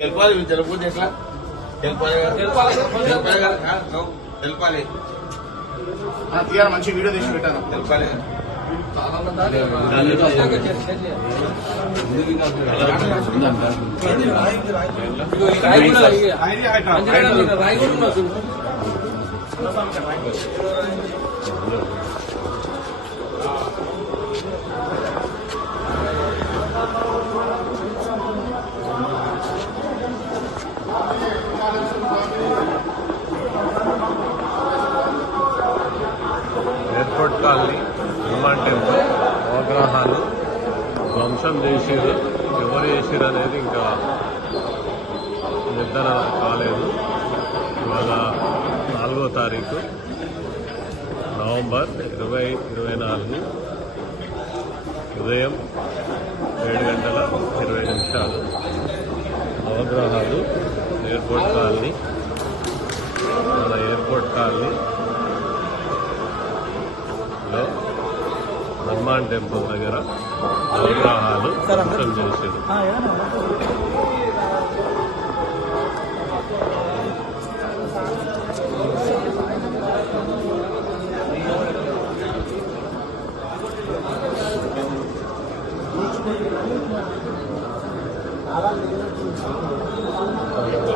తెలపాలి మీరు తెలపకపోతే ఎట్లా? అవును. తెలపాలి. తీయాలి మంచి వీడియో తీసి పెట్టాను. తెలపాలి కదా. ఎయిర్పోర్ట్ కాలనీ హనుమాన్ టెంపుల్ నవగ్రహాలు ధ్వంసం చేసిరు ఎవరు చేసిరు అనేది ఇంకా నిర్ధారణ కాలేదు. ఇవాళ నాలుగో తారీఖు నవంబర్ ఇరవై ఇరవై నాలుగు ఉదయం ఏడు గంటల ఇరవై నిమిషాలు. నవగ్రహాలు ఎయిర్పోర్ట్ కాలనీ మన ఎయిర్పోర్ట్ కాలనీ. హనుమాన్ టెంపుల్ దగ్గర నవగ్రహాలు ధ్వంసం చేశారు తెలపాలి